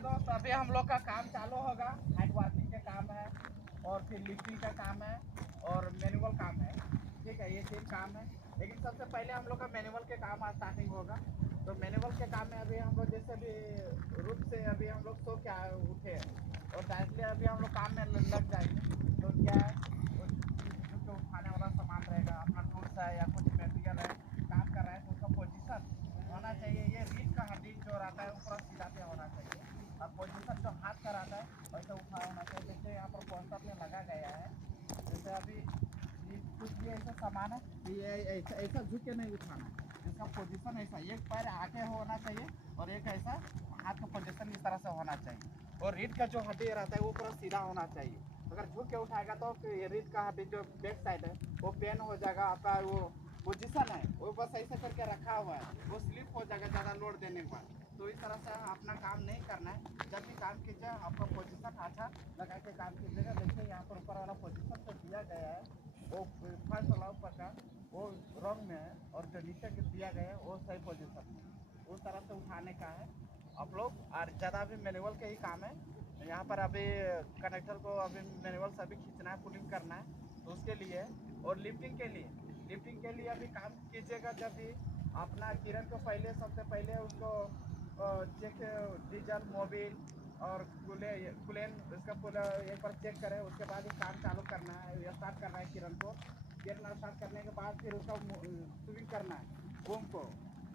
दोस्त, अभी हम लोग का काम चालू होगा। हाइट वार्किंग का काम है और फिर लिफ्टिंग का काम है और मैनुअल काम है। ठीक है, ये 3 काम है। लेकिन सबसे पहले हम लोग का मैनुअल के काम आज स्टार्टिंग होगा। तो मैनुअल के काम में अभी हम लोग जैसे भी रूम से अभी हम लोग सो के उठे हैं और डायरेक्टली अभी हम लोग काम में लग जाएंगे। तो क्या है, जो उठाने वाला सामान रहेगा, अपना टूल्स है या कुछ मटेरियल है, काम कर रहा है तो उसका पोजीशन होना चाहिए। ये रीढ़ का हड्डी जो रहता है ऊपर सीधा पे होना चाहिए और पोजीशन जो हाथ का रहता है वैसे उठा होना चाहिए। जैसे यहाँ पर पोस्टर में लगा गया है, जैसे अभी कुछ भी ऐसा सामान है, ये ऐसा ऐसा झुक के नहीं उठाना है। इसका पोजीशन ऐसा, एक पैर आगे होना चाहिए और एक ऐसा हाथ का पोजीशन इस तरह से होना चाहिए। और रीढ़ का जो हड्डी रहता है वो पूरा सीधा होना चाहिए। अगर झुक के उठाएगा तो ये रीढ़ का हड्डी जो बैक साइड है वो पेन हो जाएगा। आपका वो पोजीशन है वो बस ऐसे करके रखा हुआ है, वो स्लिप हो जाएगा ज़्यादा लोड देने के बाद। तो इस तरह से अपना काम नहीं करना है। जब भी काम कीजिए आपका पोजीशन अच्छा लगा के काम कीजिएगा। देखिए यहाँ पर ऊपर वाला पोजीशन तो दिया गया है, वो फर्स्ट वाला ऊपर का वो रंग में है और जो नीचे के दिया गया है वो सही पोजीशन में, उस तरह से उठाने का है आप लोग। और ज़्यादा भी मैनुअल के ही काम है। यहाँ पर अभी कनेक्टर को अभी मैनुअल से अभी खींचना है, पुलिंग करना है, तो उसके लिए। और लिफ्टिंग के लिए अभी काम कीजिएगा। जब भी अपना किरण को पहले सबसे पहले उसको चेक, डीजल मोबिल और कुलेन इसका पूरा एक बार चेक करें। उसके बाद ही काम चालू करना है या स्टार्ट करना है। किरण स्टार्ट करने के बाद फिर उसका स्विंग करना है, बूम को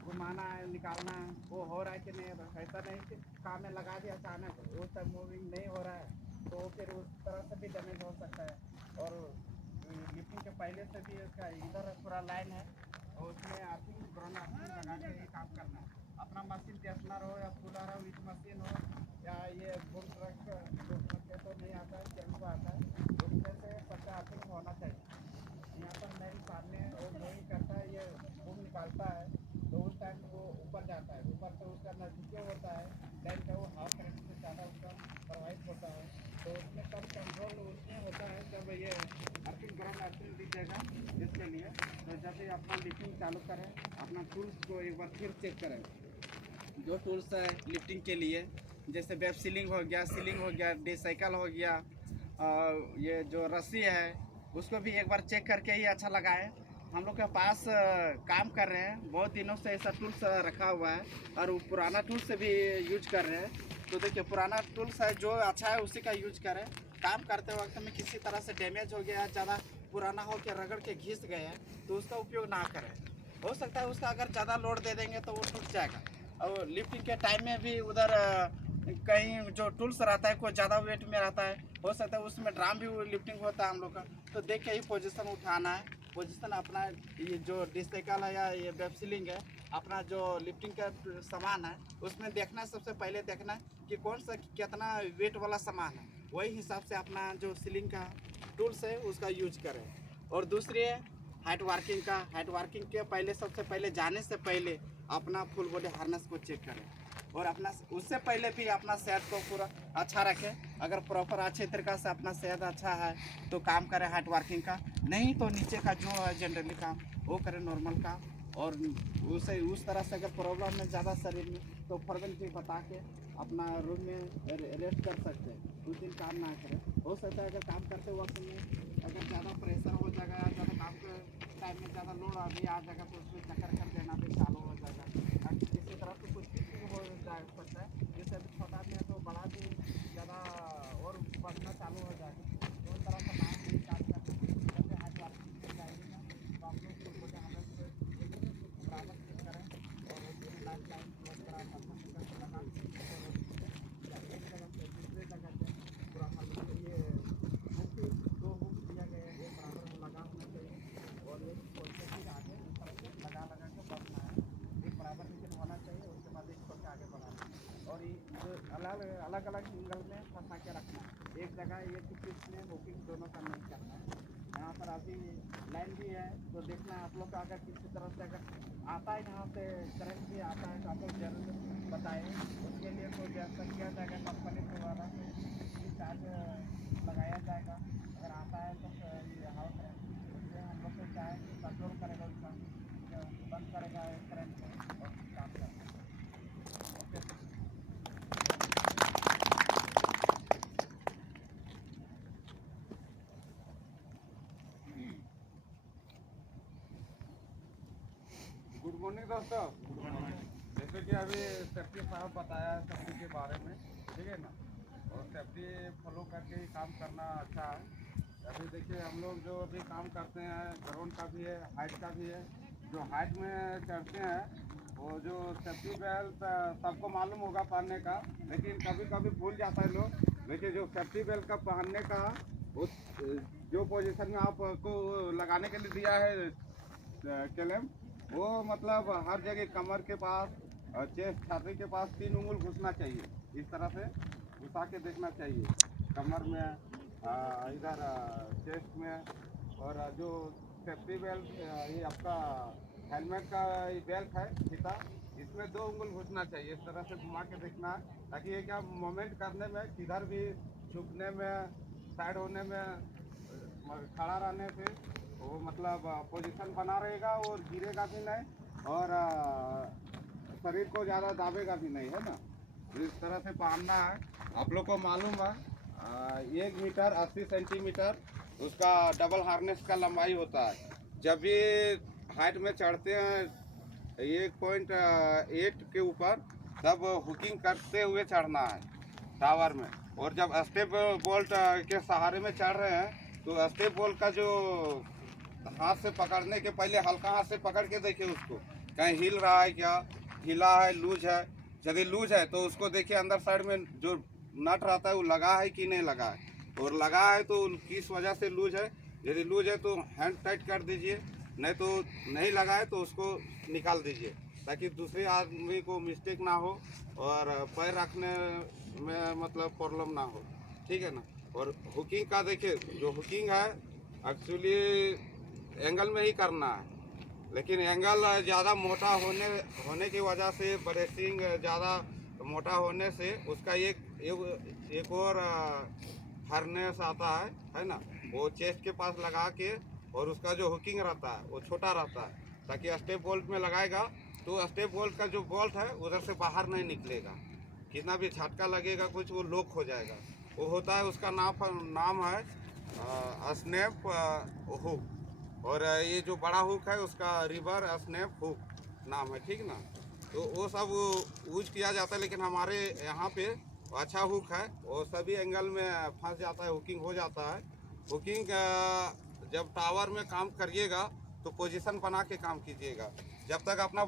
घुमाना है, निकालना है, वो हो रहा है कि नहीं। ऐसा नहीं कि काम में लगा दिया अचानक वो सब मूविंग नहीं हो रहा है तो फिर उस तरह से भी डैमेज हो सकता है। और लिफ्टिंग के पहले से भी उसका इधर पूरा लाइन है और उसमें आर्थिंग ग्राउंड आर्थिंग लगा के ही काम करना है। अपना मशीन टेस्लर हो या पुलर हो, विथ मशीन हो या ये बुल ट्रक जो ट्रक तो नहीं आता है, टेम्पो आता है, उसमें से सबका आर्थिंग होना चाहिए। यहाँ पर मेरे सामने वो मूविंग करता है, ये बूम निकालता है तो उस टाइम वो ऊपर जाता है। ऊपर से उसका नज़दीकी होता है लाइन का, वो हाफ करंट से ज़्यादा उसका प्रवाहित होता है। तो उसमें कम कंट्रोल उसमें होता है जब ये अर्थिंग ग्राउंड अर्थिंग दीजिएगा। इसके लिए तो जब भी अपना लिफ्टिंग चालू करें, अपना टूल्स को एक बार फिर चेक करें। जो टूल्स है लिफ्टिंग के लिए, जैसे वेब सीलिंग हो गया, डिसाइकल हो गया, ये जो रस्सी है उसको भी एक बार चेक करके ही अच्छा लगाएं। हम लोग के पास काम कर रहे हैं, बहुत दिनों से ऐसा टूल्स रखा हुआ है और वो पुराना टूल्स से भी यूज कर रहे हैं। तो देखिए पुराना टूल्स है, जो अच्छा है उसी का यूज करें। काम करते वक्त में किसी तरह से डैमेज हो गया, ज़्यादा पुराना हो के रगड़ के घिस गया तो उसका उपयोग ना करें। हो सकता है उसका अगर ज़्यादा लोड दे देंगे तो वो टूट जाएगा। और लिफ्टिंग के टाइम में भी उधर कहीं जो टूल्स रहता है कोई ज़्यादा वेट में रहता है, हो सकता है उसमें ड्राम भी लिफ्टिंग होता है हम लोग का। तो देख के ही पोजीशन उठाना है। पोजीशन अपना ये जो डिसाइकल है या ये वेब सीलिंग है, अपना जो लिफ्टिंग का सामान है उसमें देखना है। सबसे पहले देखना है कि कौन सा कितना वेट वाला सामान है, वही हिसाब से अपना जो सीलिंग का टूल्स है उसका यूज करें। और दूसरी है हाइट वार्किंग के पहले सबसे पहले जाने से पहले अपना फुल बॉडी हार्नेस को चेक करें और अपना उससे पहले भी अपना सेहत को पूरा अच्छा रखें। अगर प्रॉपर अच्छे तरीक़े से अपना सेहत अच्छा है तो काम करें हाइट वार्किंग का, नहीं तो नीचे का जो है जनरली काम वो करें, नॉर्मल काम। और उसे उस तरह से अगर प्रॉब्लम है ज़्यादा शरीर में तो फॉर्मेलिटी बता के अपना रूम में रेस्ट कर सकते हैं, उस दिन काम ना करें। हो सकता है अगर काम करते वक्त में अगर ज़्यादा प्रेशर हो जाएगा या ज़्यादा काम के टाइम में ज़्यादा लोड अभी आ जाएगा तो उसमें चक्कर देना भी चालू हो जाएगा। किसी तरह से कुछ भी हो जा सकता है, जैसे अभी छोटा में तो बड़ा भी ज़्यादा और बढ़ना चालू हो जाएगा। तो उस तरह से माइंड नहीं काम करना। जैसे हाथ वार्किंग में जाइएगा तो आप लोग फुल बॉडी हार्नेस बराबर चेक करें और उसमें लाइफ लाइन पूरा तरह अच्छा से करके लगा के और एक जगह से दूसरे जगह पे पूरा हाथ ये हुक 2 हुक दिया गया है, एक बराबर में लगा होना चाहिए और एक खोल के फिर आगे इस तरह से लगा के बढ़ना है। एक बराबर लेकिन होना चाहिए, उसके बाद एक खोल के आगे बढ़ाना है और ये अलग अलग एंगल में फंसा के रखना है। एक जगह एक ही चीज़ में हुकिंग दोनों का नहीं करना है। यहाँ पर अभी लाइन भी है तो देखना आप लोग का अगर किसी तरह से अगर आता है यहाँ से करंट भी आता है तो आप लोग जरूर बताएं। उसके लिए कोई व्यवस्था किया जाएगा कंपनी द्वारा, कोई चार्ज लगाया जाएगा। अगर आता है तो ये हाउस करंट उससे हम लोग को क्या है कि कंट्रोल करेगा, उसका बंद करेगा करंट को और काम करेगा। ओके। दोस्तों, जैसे कि अभी सेफ्टी साहब बताया है सेफ्टी के बारे में, ठीक है ना। और सेफ्टी फॉलो करके ही काम करना अच्छा है। अभी देखिए हम लोग जो अभी काम करते हैं ग्राउंड का भी है, हाइट का भी है। जो हाइट में चढ़ते हैं वो जो सेफ्टी बेल्ट सबको मालूम होगा पहनने का, लेकिन कभी कभी भूल जाता है लोग। देखिए जो सेफ्टी बेल्ट का पहनने का उस जो पोजीशन में आपको लगाने के लिए दिया है केलम, वो मतलब हर जगह कमर के पास और चेस्ट छाती के पास 3 उंगल घुसना चाहिए। इस तरह से घुसा के देखना चाहिए कमर में, इधर चेस्ट में। और जो सेफ्टी बेल्ट ये आपका हेलमेट का ये बेल्ट है फीता, इसमें 2 उंगल घुसना चाहिए। इस तरह से घुमा के देखना है, ताकि ये क्या मोमेंट करने में किधर भी झुकने में, साइड होने में, खड़ा रहने से वो मतलब पोजीशन बना रहेगा और गिरेगा भी नहीं और शरीर को ज़्यादा दाबेगा भी नहीं, है ना। तो इस तरह से पहनना है। आप लोग को मालूम है 1 मीटर 80 सेंटीमीटर उसका डबल हार्नेस का लंबाई होता है। जब भी हाइट में चढ़ते हैं 1.8 के ऊपर, तब हुकिंग करते हुए चढ़ना है टावर में। और जब स्टेप बोल्ट के सहारे में चढ़ रहे हैं तो स्टेप बोल्ट का जो हाथ से पकड़ने के पहले हल्का हाथ से पकड़ के देखिए उसको, कहीं हिल रहा है क्या, ढीला है, लूज है। यदि लूज है तो उसको देखिए अंदर साइड में जो नट रहता है वो लगा है कि नहीं लगा है, और लगा है तो किस वजह से लूज है। यदि लूज है तो हैंड टाइट कर दीजिए, नहीं तो नहीं लगा है तो उसको निकाल दीजिए, ताकि दूसरे आदमी को मिस्टेक ना हो और पैर रखने में मतलब प्रॉब्लम ना हो, ठीक है ना। और हुकिंग का देखिए, जो हुकिंग है एक्चुअली एंगल में ही करना है, लेकिन एंगल ज़्यादा मोटा होने की वजह से, ब्रेसिंग ज़्यादा मोटा होने से उसका एक और हार्नेस आता है ना। वो चेस्ट के पास लगा के, और उसका जो हुकिंग रहता है वो छोटा रहता है, ताकि स्टेप बोल्ट में लगाएगा तो स्टेप बोल्ट का जो बोल्ट है उधर से बाहर नहीं निकलेगा। कितना भी झटका लगेगा कुछ, वो लॉक हो जाएगा। वो होता है, उसका नाम है स्नैप हुक। और ये जो बड़ा हुक है उसका रिवर स्नैप हुक नाम है, ठीक ना। तो वो सब यूज किया जाता है, लेकिन हमारे यहाँ पे अच्छा हुक है, और सभी एंगल में फंस जाता है, हुकिंग हो जाता है। हुकिंग जब टावर में काम करिएगा तो पोजीशन बना के काम कीजिएगा। जब तक अपना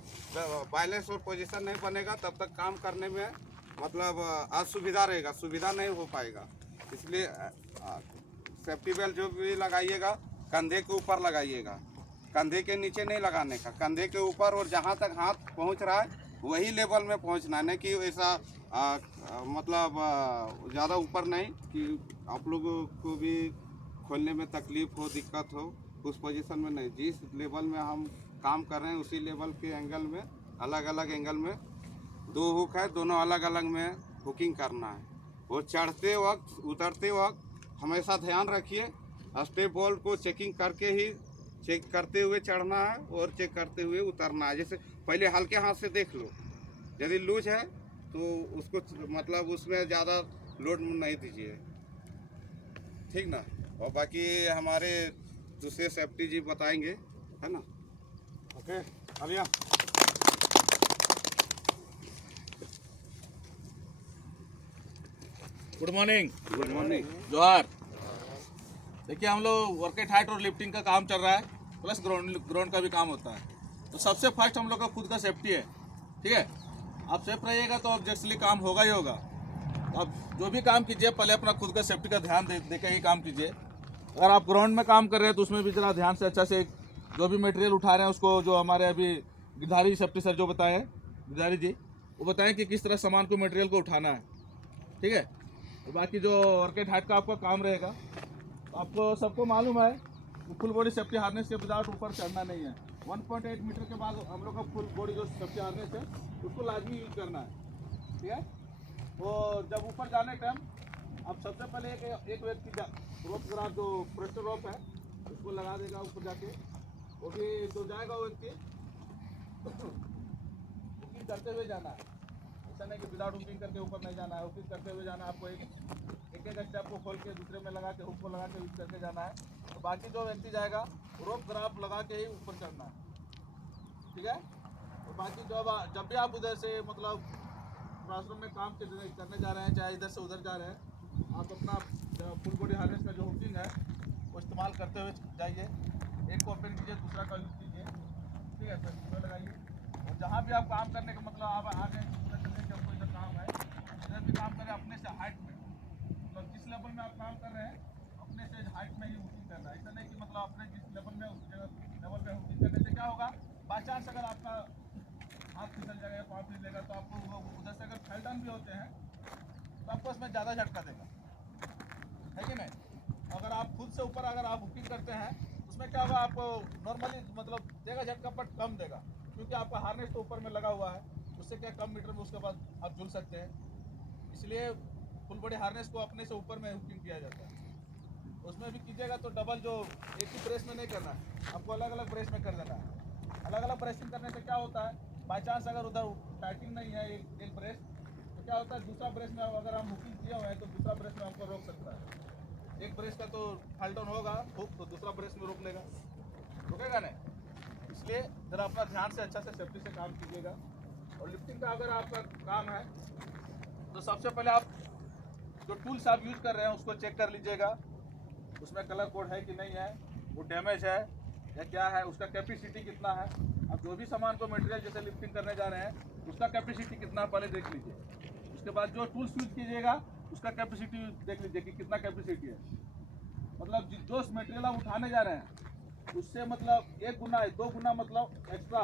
बैलेंस और पोजीशन नहीं बनेगा तब तक काम करने में मतलब असुविधा रहेगा, सुविधा नहीं हो पाएगा। इसलिए सेफ्टी बेल्ट जो भी लगाइएगा कंधे के ऊपर लगाइएगा, कंधे के नीचे नहीं लगाने का, कंधे के ऊपर, और जहाँ तक हाथ पहुँच रहा है वही लेवल में पहुँचना, नहीं कि ऐसा मतलब ज़्यादा ऊपर नहीं कि आप लोगों को भी खोलने में तकलीफ हो, दिक्कत हो, उस पोजीशन में नहीं। जिस लेवल में हम काम कर रहे हैं उसी लेवल के एंगल में, अलग अलग एंगल में 2 हुक है, दोनों अलग अलग में हुकिंग करना है। और चढ़ते वक्त उतरते वक्त हमेशा ध्यान रखिए, स्टेप बोल्ट को चेकिंग करके ही, चेक करते हुए चढ़ना है और चेक करते हुए उतरना है। जैसे पहले हल्के हाथ से देख लो, यदि लूज है तो उसको मतलब उसमें ज़्यादा लोड नहीं दीजिए, ठीक ना। और बाकी हमारे दूसरे सेफ्टी जी बताएंगे, है ना। Okay, Alia. Good morning. Good morning. जोहार। देखिए हम लोग वर्केट हाइट और लिफ्टिंग का काम चल रहा है, प्लस ग्राउंड का भी काम होता है। तो सबसे फर्स्ट हम लोग का खुद का सेफ्टी है, ठीक है। आप सेफ रहिएगा तो ऑब्जेक्टली काम होगा ही होगा। तो आप जो भी काम कीजिए पहले अपना खुद का सेफ्टी का ध्यान दे के ही काम कीजिए। अगर आप ग्राउंड में काम कर रहे हैं तो उसमें भी जरा ध्यान से अच्छा से जो भी मटेरियल उठा रहे हैं उसको, जो हमारे अभी गिरधारी सेफ्टी सर जो बताए हैं, गिरधारी जी, वो बताएं कि किस तरह सामान को, मटेरियल को उठाना है, ठीक है। और बाकी जो वर्केट हाइट का आपका काम रहेगा, तो आपको सबको मालूम है फुल बॉडी सेफ्टी हार्नेस के विदाउट ऊपर चढ़ना नहीं है। 1.8 मीटर के बाद हम लोग का फुल बॉडी जो सेफ्टी हार्नेस है उसको लाजमी यूज करना है, ठीक है। और जब ऊपर जाने के टाइम आप सबसे पहले एक व्यक्ति रोप ग्राफ जो प्रेशर रोप है उसको लगा देगा ऊपर जाके, वो भी जो जाएगा वो व्यक्ति बुकिंग करते हुए जाना है। ऐसा नहीं कि विदाउट बुकिंग करके ऊपर नहीं जाना है, बुकिंग करते हुए जाना है। आपको एक स्टेप को खोल के दूसरे में लगा के, हुक को लगा के यूज करके जाना है। तो बाकी जो व्यक्ति जाएगा रोप ग्राफ लगा के ही ऊपर चढ़ना है, ठीक है। और बाकी जब भी आप उधर से मतलब क्लासरूम में काम करने जा रहे हैं, चाहे इधर से उधर जा रहे हैं, आप अपना फुल बॉडी हार्नेस का जो हुकिंग है वो इस्तेमाल करते हुए जाइए। एक को ओपन कीजिए, दूसरा का यूज कीजिए, ठीक है, फिर लगाइए। और जहाँ भी आप काम करने का मतलब आप आगे जब कोई इधर काम है, इधर भी काम करें अपने से हाइट में, मतलब जिस लेवल में आप काम कर रहे हैं अपने से हाइट में ही हुकिंग करना है। ऐसा नहीं कि मतलब अपने जिस लेवल में उस लेवल में हुकिंग करने से क्या होगा, बाई चांस अगर आपका हाथ फिसल जाएगा या पाँव फिसलेगा तो आपको उधर से अगर फेल डाउन भी होते हैं तो आपको उसमें ज़्यादा झटका देगा, है कि नहीं। अगर आप खुद से ऊपर अगर आप हुकिंग करते हैं उसमें क्या होगा, आपको नॉर्मली मतलब देगा झटका बट कम देगा, क्योंकि आपका हार्नेस तो ऊपर में लगा हुआ है, उससे क्या कम मीटर में उसके बाद आप झूल सकते हैं। इसलिए फुल बॉडी हार्नेस को अपने से ऊपर में हुकिंग किया जाता है। उसमें भी कीजिएगा तो डबल जो एक ही ब्रेस में नहीं करना है, आपको अलग अलग ब्रेस में कर देना है। अलग अलग ब्रेसिंग करने से क्या होता है, बाई चांस अगर उधर टाइटिंग नहीं है एक ब्रेस, तो क्या होता है दूसरा ब्रेस में अगर हम हुकिंग किए हुए हैं तो दूसरा ब्रेस में हमको रोक सकता है। एक ब्रेस का तो फॉल डाउन होगा हुक, तो दूसरा ब्रेस में रोक लेगा, रुकेगा नहीं। इसलिए ज़रा अपना ध्यान से अच्छा से सेफ्टी से काम कीजिएगा। और लिफ्टिंग का अगर आपका काम है तो सबसे पहले आप जो टूल्स आप यूज़ कर रहे हैं उसको चेक कर लीजिएगा, उसमें कलर कोड है कि नहीं है, वो डैमेज है या क्या है, उसका कैपेसिटी कितना है। अब जो भी सामान को मटेरियल जैसे लिफ्टिंग करने जा रहे हैं उसका कैपेसिटी कितना है पहले देख लीजिए। उसके बाद जो टूल्स यूज कीजिएगा उसका कैपेसिटी देख लीजिए कि कितना कैपेसिटी है। मतलब जो मटेरियल आप उठाने जा रहे हैं उससे मतलब 1 गुना 2 गुना मतलब एक्स्ट्रा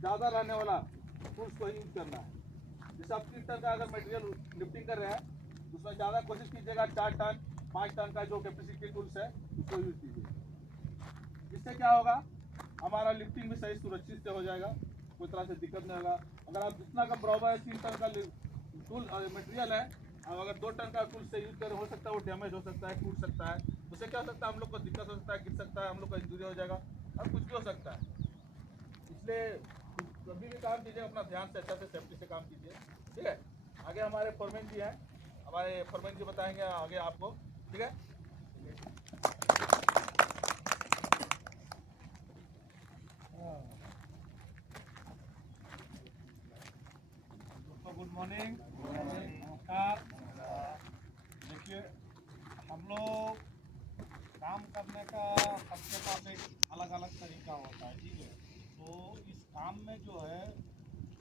ज़्यादा रहने वाला टूल्स को यूज करना है। जैसे आप 3 टन का अगर मटेरियल लिफ्टिंग कर रहे हैं उसमें ज़्यादा कोशिश कीजिएगा 4 टन 5 टन का जो कैपेसिटी टूल्स है उसको यूज कीजिए। इससे क्या होगा, हमारा लिफ्टिंग भी सही सुरक्षित से हो जाएगा, कोई तरह से दिक्कत नहीं होगा। अगर आप जितना का बराबर 3 टन का टूल मटेरियल है, अब अगर 2 टन का टूल से यूज करें हो सकता है वो डैमेज हो सकता है, टूट सकता है, उससे क्या हो सकता है हम लोग को दिक्कत हो सकता है, गिर सकता है, हम लोग का इंजरी हो जाएगा और कुछ भी हो सकता है। इसलिए कभी भी काम कीजिए अपना ध्यान से अच्छा से सेफ्टी से काम कीजिए, ठीक है। आगे हमारे फोरमैन जी हैं, हमारे फोरमैन जी बताएंगे आगे आपको, ठीक है। गुड मॉर्निंग, नमस्कार। देखिए, हम लोग काम करने का सबके पास एक अलग अलग तरीका होता है, ठीक है। तो इस काम में जो है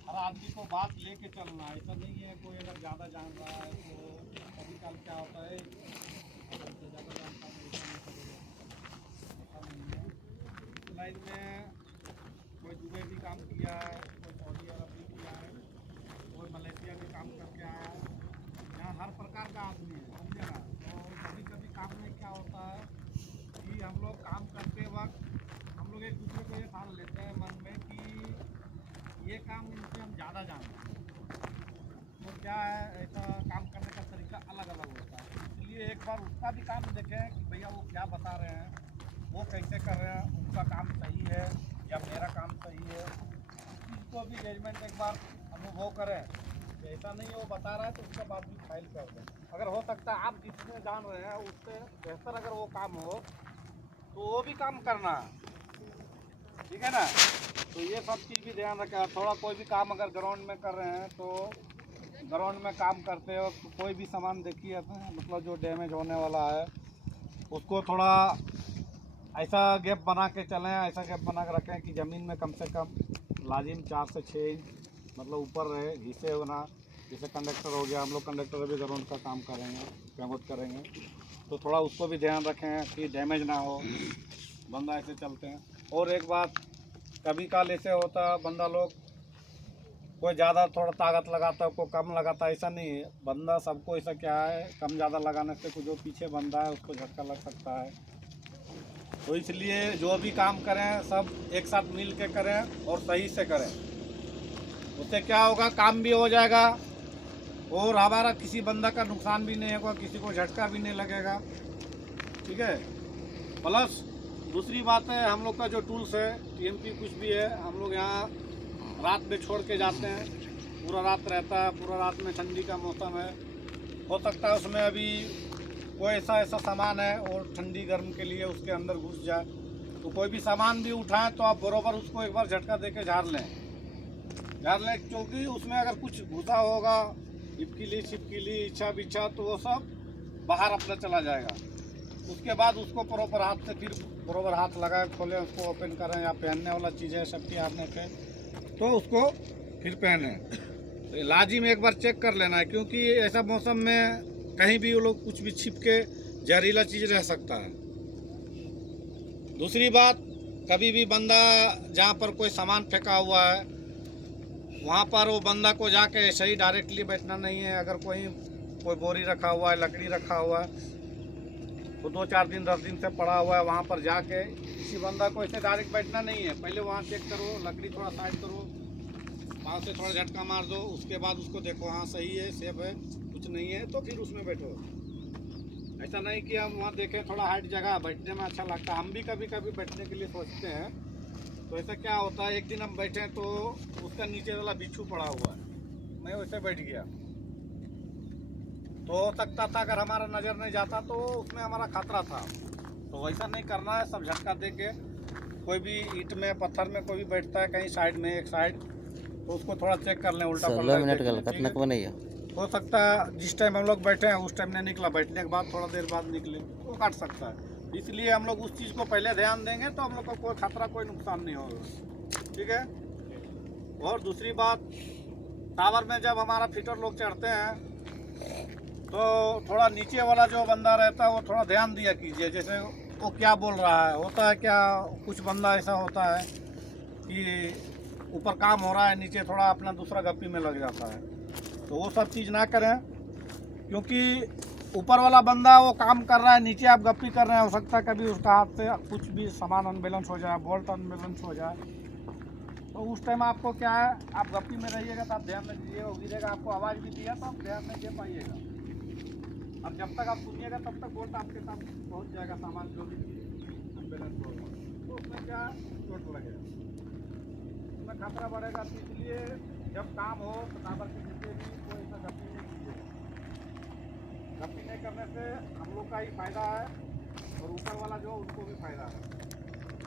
हर आदमी को बात लेके चलना है। ऐसा नहीं है कोई अगर ज़्यादा जान रहा है तो कभी कल क्या होता है हमसे ज़्यादा जानता है, ऐसा नहीं है। लाइन में कोई दुबई भी काम किया है, कोई सऊदी अरब भी किया है, कोई मलेशिया में काम करके आया है। यहाँ हर प्रकार का आदमी है, समझे ना। तो कभी कभी काम में क्या होता है कि हम लोग काम करते वक्त हम लोग एक दूसरे को ये ठान लेते हैं मन में कि ये काम इनसे हम ज़्यादा जानते हैं, तो क्या है ऐसा काम करने का तरीका अलग अलग होता है। इसलिए एक बार उसका भी काम देखें कि भैया वो क्या बता रहे हैं, वो कैसे कर रहे हैं, उनका काम सही है या मेरा काम सही है। इसको भी जजमेंट एक बार अनुभव करें। ऐसा नहीं है वो बता रहा है तो उसके बाद भी फाइल कर दें। अगर हो सकता है आप जितने जान रहे हैं उससे बेहतर अगर वो काम हो तो वो भी काम करना है, ठीक है ना। तो ये सब चीज़ भी ध्यान रखें। थोड़ा कोई भी काम अगर ग्राउंड में कर रहे हैं तो ग्राउंड में काम करते हो तो कोई भी सामान देखिए मतलब जो डैमेज होने वाला है उसको थोड़ा ऐसा गैप बना के चलें, ऐसा गैप बना के रखें कि ज़मीन में कम से कम लाजिम 4 से 6 इंच मतलब ऊपर रहे, घिसे होना। जैसे कंडक्टर हो गया, हम लोग कंडक्टर भी ग्राउंड का काम करेंगे, पेमोट करेंगे, तो थोड़ा उसको भी ध्यान रखें कि डैमेज ना हो, बंदा ऐसे चलते हैं। और एक बात, कभी काल ऐसे होता बंदा लोग कोई ज़्यादा थोड़ा ताकत लगाता है, कोई कम लगाता है, ऐसा नहीं है। बंदा सबको ऐसा क्या है, कम ज़्यादा लगाने से जो पीछे बंदा है उसको झटका लग सकता है। तो इसलिए जो भी काम करें सब एक साथ मिल के करें और सही से करें, उससे क्या होगा काम भी हो जाएगा और हमारा किसी बंदा का नुकसान भी नहीं होगा, किसी को झटका भी नहीं लगेगा, ठीक है। प्लस दूसरी बात है, हम लोग का जो टूल्स है टीएमपी कुछ भी है, हम लोग यहाँ रात में छोड़ के जाते हैं, पूरा रात रहता है, पूरा रात में ठंडी का मौसम है, हो सकता है उसमें अभी कोई ऐसा सामान है और ठंडी गर्म के लिए उसके अंदर घुस जाए, तो कोई भी सामान भी उठाएं तो आप बराबर उसको एक बार झटका दे के झाड़ लें, ध्यान रहे, क्योंकि उसमें अगर कुछ घुसा होगा, इपकीली छिपकीली इच्छा बिच्छा, तो वो सब बाहर अपना चला जाएगा। उसके बाद उसको प्रॉपर हाथ से फिर बराबर हाथ लगाए, खोलें, उसको ओपन करें, या पहनने वाला चीज़ है सेफ्टी हारने पे, तो उसको फिर पहने। तो लाजिम एक बार चेक कर लेना है, क्योंकि ऐसा मौसम में कहीं भी वो लोग कुछ भी छिप के जहरीला चीज़ रह सकता है। दूसरी बात, कभी भी बंदा जहाँ पर कोई सामान फेंका हुआ है वहाँ पर वो बंदा को जाके ऐसे ही डायरेक्टली बैठना नहीं है। अगर कोई बोरी रखा हुआ है, लकड़ी रखा हुआ है, तो 2-4 दिन 10 दिन से पड़ा हुआ है, वहाँ पर जाके किसी बंदा को ऐसे डायरेक्ट बैठना नहीं है। पहले वहाँ चेक करो, लकड़ी थोड़ा साइड करो, पाँव से थोड़ा झटका मार दो, उसके बाद उसको देखो हाँ सही है, सेफ है, कुछ नहीं है, तो फिर उसमें बैठो। ऐसा नहीं कि हम वहाँ देखें थोड़ा हाइट जगह, बैठने में अच्छा लगता है, हम भी कभी कभी बैठने के लिए सोचते हैं। तो ऐसा क्या होता है, एक दिन हम बैठे तो उसका नीचे वाला बिच्छू पड़ा हुआ है, मैं वैसे बैठ गया, तो हो सकता था अगर हमारा नज़र नहीं जाता तो उसमें हमारा खतरा था। तो वैसा नहीं करना है, सब झटका दे के। कोई भी ईंट में पत्थर में कोई भी बैठता है कहीं साइड में, एक साइड, तो उसको थोड़ा चेक कर लें, उल्टा पल्ला हो सकता है जिस टाइम हम लोग बैठे हैं उस टाइम नहीं निकला, बैठने के बाद थोड़ा देर बाद निकले, वो काट सकता है। इसलिए हम लोग उस चीज़ को पहले ध्यान देंगे तो हम लोग को कोई खतरा, कोई नुकसान नहीं होगा। ठीक है। और दूसरी बात, टावर में जब हमारा फिटर लोग चढ़ते हैं तो थोड़ा नीचे वाला जो बंदा रहता है वो थोड़ा ध्यान दिया कीजिए, जैसे वो क्या बोल रहा है। होता है क्या, कुछ बंदा ऐसा होता है कि ऊपर काम हो रहा है, नीचे थोड़ा अपना दूसरा गप्पी में लग जाता है, तो वो सब चीज़ ना करें। क्योंकि ऊपर वाला बंदा वो काम कर रहा है, नीचे आप गप्पी कर रहे हैं, हो सकता है कभी उसका हाथ से कुछ भी सामान अनबैलेंस हो जाए, बोल्ट अनबैलेंस हो जाए, तो उस टाइम आपको क्या है, आप गप्पी में रहिएगा तो आप ध्यान में दीजिएगा, वो गिरेगा, आपको आवाज़ भी दिया तो आप ध्यान में दे पाइएगा। अब जब तक आप सुनिएगा तब तक बोल्ट आपके साथ पहुंच जाएगा, सामान जो भी अनबैलेंस होगा, तो उसमें क्या चोट लगेगा, उसमें खतरा बढ़ेगा। तो इसलिए जब काम हो तो टावर के नीचे भी कोई ऐसा गप्पी नहीं कीजिएगा। गप्पी नहीं करने से हम लोग का ही फायदा है और ऊपर वाला जो उनको भी फायदा है।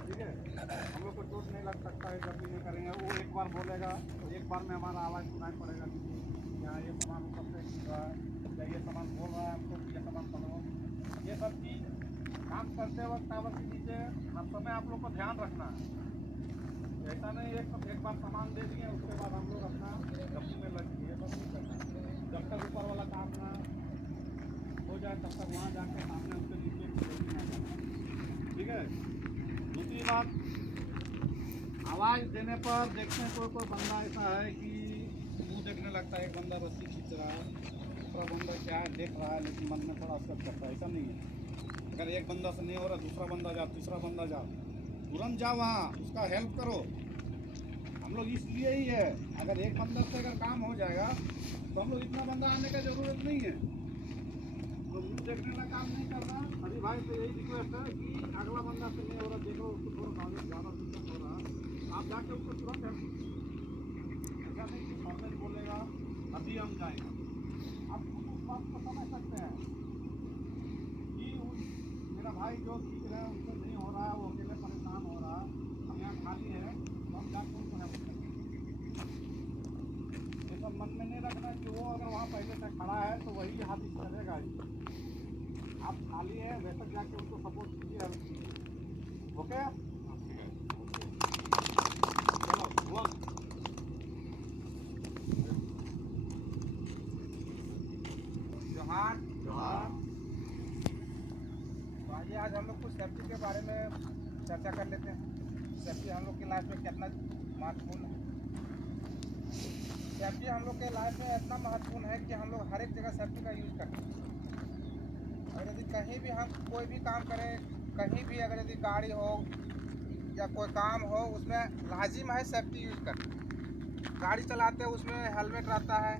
ठीक है, हम लोग को चोट नहीं लग सकता है गप्पी नहीं करेंगे। वो एक बार बोलेगा तो एक बार में हमारा आवाज़ सुनाई पड़ेगा कि यहाँ ये सामान ऊपर से गिर रहा है, या ये सामान बोल रहा है हमको ये सामान पकड़ो। ये सब चीज़ काम करते वक्त टावर के नीचे हर समय आप लोग को ध्यान रखना है। ऐसा नहीं एक बार सामान दे दिए उसके बाद हम लोग अपना गप्पी में लग गए, सब नहीं करना। जब तक ऊपर वाला काम ना हो जाए तब तक वहाँ जाकर सामने उसके नीचे ना करना। ठीक है। दूसरी बात, आवाज़ देने पर देखते हैं कोई बंदा ऐसा है कि मुँह देखने लगता है, एक बंदा रस्सी खींच रहा है, दूसरा बंदा क्या है देख रहा है लेकिन मन में थोड़ा असर करता है। ऐसा नहीं है, अगर एक बंदा से नहीं हो रहा, दूसरा बंदा जाओ, तीसरा बंदा जाओ, तुरंत जाओ वहाँ, उसका हेल्प करो। हम लोग इसलिए ही है, अगर एक बंदा से अगर काम हो जाएगा तो हम लोग इतना बंदा आने का ज़रूरत नहीं है। तो मुँह देखने का काम नहीं करना। अभी भाई से यही रिक्वेस्ट है कि अगला बंदा से नहीं हो रहा, देखो उसको थोड़ा ज़्यादा दिक्कत हो रहा है, आप जाके उसको तुरंत हेल्प कीजिए। ऐसा नहीं कि फॉर्मेट बोलेगा अभी हम जाएंगे। आप उस बात को समझ सकते हैं कि मेरा भाई जो सीख रहे हैं उनसे नहीं हो रहा है, वो अकेले परेशान हो रहा है, हम यहाँ खाली है तो हम जाकर उनको हेल्प करेंगे। ये सब मन में नहीं रखना कि वो अगर वहाँ पहले से खड़ा है तो वही हाथ चलेगा ही। आप खाली है वैसे जाके उनको सपोर्ट कीजिए, हेल्प कीजिए। ओके, चलो वो जोहार जोहार। तो आइए आज हम लोग कुछ सेफ्टी के बारे में चर्चा कर लेते हैं। सेफ्टी हम लोग की लाइफ में कितना महत्वपूर्ण है। सेफ्टी हम लोग के लाइफ में इतना महत्वपूर्ण है कि हम लोग हर एक जगह सेफ्टी का यूज़ करते हैं। और यदि कहीं भी हम कोई भी काम करें, कहीं भी अगर यदि गाड़ी हो या कोई काम हो, उसमें लाजिम है सेफ्टी यूज़ करना। गाड़ी चलाते हैं उसमें हेलमेट रहता है।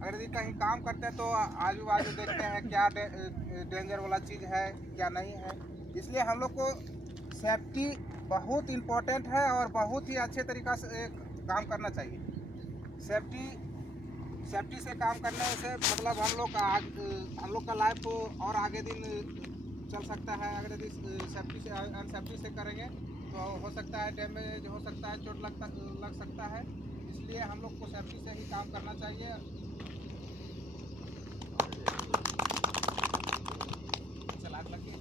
अगर यदि कहीं काम करते हैं तो आजू बाजू देखते हैं क्या डेंजर वाला चीज़ है क्या नहीं है। इसलिए हम लोग को सेफ्टी बहुत इम्पोर्टेंट है और बहुत ही अच्छे तरीक़ा से काम करना चाहिए। सेफ्टी से काम करने से मतलब हम लोग का लाइफ और आगे दिन चल सकता है। अगर यदि सेफ्टी से अनसेफ्टी से करेंगे तो हो सकता है डैमेज हो सकता है, चोट लग सकता है। इसलिए हम लोग को सेफ्टी से ही काम करना चाहिए। चलाक लगे।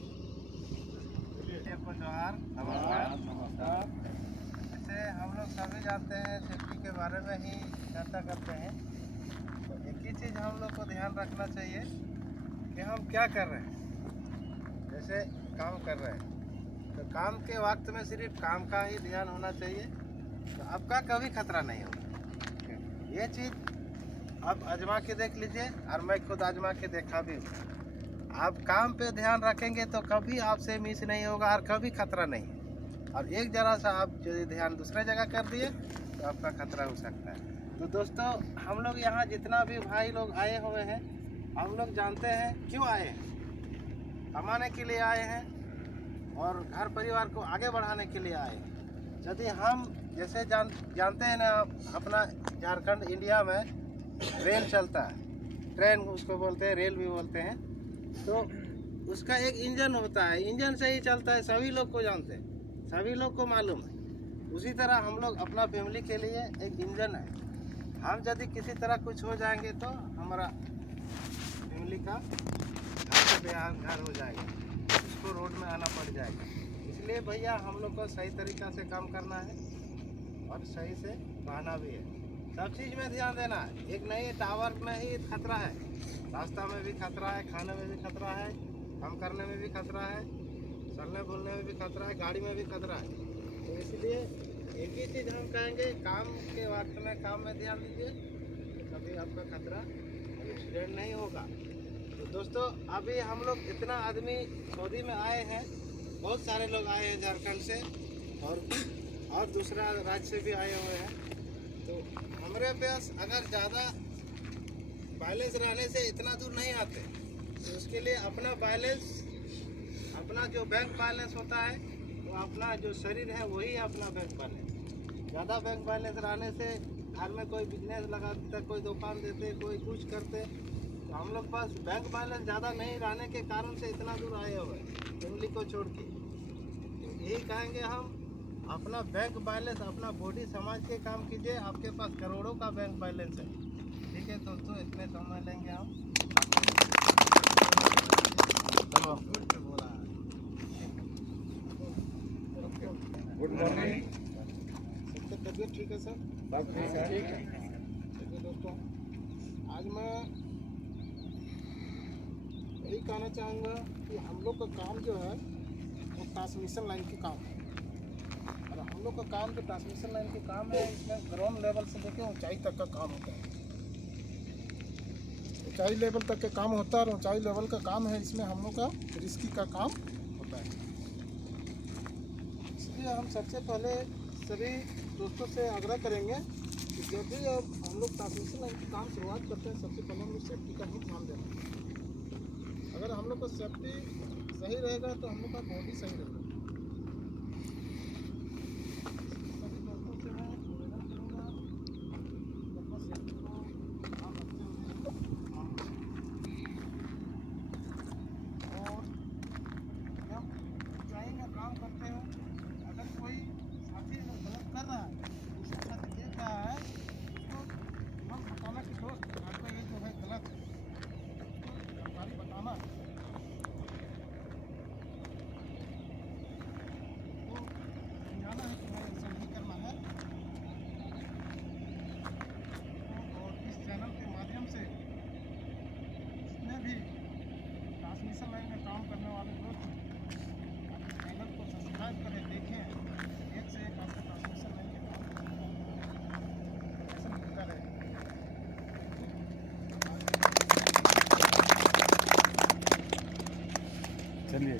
जोहार, नमस्कार। जैसे हम लोग सभी जानते हैं सेफ्टी के बारे में ही चर्चा करते हैं, तो एक ही चीज़ हम लोग को ध्यान रखना चाहिए कि हम क्या कर रहे हैं। जैसे काम कर रहे हैं तो काम के वक्त में सिर्फ काम का ही ध्यान होना चाहिए, तो आपका कभी खतरा नहीं होगा। ये चीज़ आप आजमा के देख लीजिए, और मैं खुद आजमा के देखा भी हूँ। आप काम पे ध्यान रखेंगे तो कभी आपसे मिस नहीं होगा और कभी खतरा नहीं है। और एक जरा सा आप यदि ध्यान दूसरे जगह कर दिए तो आपका खतरा हो सकता है। तो दोस्तों, हम लोग यहाँ जितना भी भाई लोग आए हुए हैं, हम लोग जानते हैं क्यों आए हैं। कमाने के लिए आए हैं और घर परिवार को आगे बढ़ाने के लिए आए हैं। यदि हम जैसे जानते हैं ना, अपना झारखंड इंडिया में रेल चलता है, ट्रेन उसको बोलते हैं, रेल भी बोलते हैं। तो उसका एक इंजन होता है, इंजन से ही चलता है, सभी लोग को जानते हैं, सभी लोग को मालूम है। उसी तरह हम लोग अपना फैमिली के लिए एक इंजन है। हम यदि किसी तरह कुछ हो जाएंगे तो हमारा फैमिली का घर से बेघर हो जाएगा, उसको रोड में आना पड़ जाएगा। इसलिए भैया हम लोग को सही तरीक़ा से काम करना है और सही से रहना भी है। सब चीज़ में ध्यान देना है। एक नहीं, टावर में ही खतरा है, रास्ता में भी खतरा है, खाने में भी खतरा है, काम करने में भी खतरा है, चलने बोलने में भी खतरा है, गाड़ी में भी खतरा है। तो इसलिए एक ही चीज़ हम कहेंगे, काम के वक्त में काम में ध्यान दीजिए, तो कभी आपका खतरा एक्सीडेंट नहीं होगा। तो दोस्तों, अभी हम लोग इतना आदमी सऊदी में आए हैं, बहुत सारे लोग आए हैं झारखंड से और दूसरा राज्य से भी आए हुए हैं। तो हमारे पास अगर ज़्यादा बैलेंस रहने से इतना दूर नहीं आते, तो उसके लिए अपना बैलेंस, अपना जो बैंक बैलेंस होता है, तो अपना जो शरीर है वही अपना बैंक बैलेंस। ज़्यादा बैंक बैलेंस रहने से घर में कोई बिजनेस लगा देते, कोई दुकान देते, कोई कुछ करते, तो हम लोग पास बैंक बैलेंस ज़्यादा नहीं रहने के कारण से इतना दूर आए हुए हैं फैमिली को छोड़ के। तो यही कहेंगे हम, अपना बैंक बैलेंस, अपना बॉडी समाज के काम कीजिए। आपके पास करोड़ों का बैंक बैलेंस है। ठीक है दोस्तों, इतने समय लेंगे हम। Good morning. सबकी तबीयत ठीक है सर? सब ठीक है। चलिए दोस्तों, आज मैं यही कहना चाहूँगा कि हम लोग का काम जो है वो ट्रांसमिशन लाइन के काम है। और हम लोग का काम जो ट्रांसमिशन लाइन के काम है, इसमें ग्राउंड लेवल से लेकर ऊंचाई तक का काम होता है। ऊंचाई लेवल तक का काम होता है और ऊंचाई लेवल का काम है, इसमें हम लोग का रिस्की का काम होता है। इसलिए हम सबसे पहले सभी दोस्तों से आग्रह करेंगे कि जब भी अब हम लोग ट्रांसमिशन लाइन की काम शुरुआत करते हैं, सबसे पहले हम लोग सेफ्टी का ही ध्यान देना है। अगर हम लोग का सेफ्टी सही रहेगा तो हम लोग का बॉडी सही रहेगा। सभी दोस्तों से मैं निवेदन करूँगा कि अपना सेफ्टी को ध्यान रखते हुए काम करें। और जब ऊंचाई में काम करते हो, अगर कोई साथी गलत कर रहा है, दूसरा साथी देख रहा है, उसको तुरंत बताना कि दोस्त आपका ये जो है गलत है, उसको जानकारी बताना है। तो समझाना है कि भाई ऐसा नहीं करना है। और इस चैनल के माध्यम से जितने भी ट्रांसमिशन लाइन में काम करने वाले दोस्त हैं, चैनल को सब्सक्राइब करें, देखें, एक से एक आपको ट्रांसमिशन लाइन के काम ऐसा मिलता रहेगा। चलिए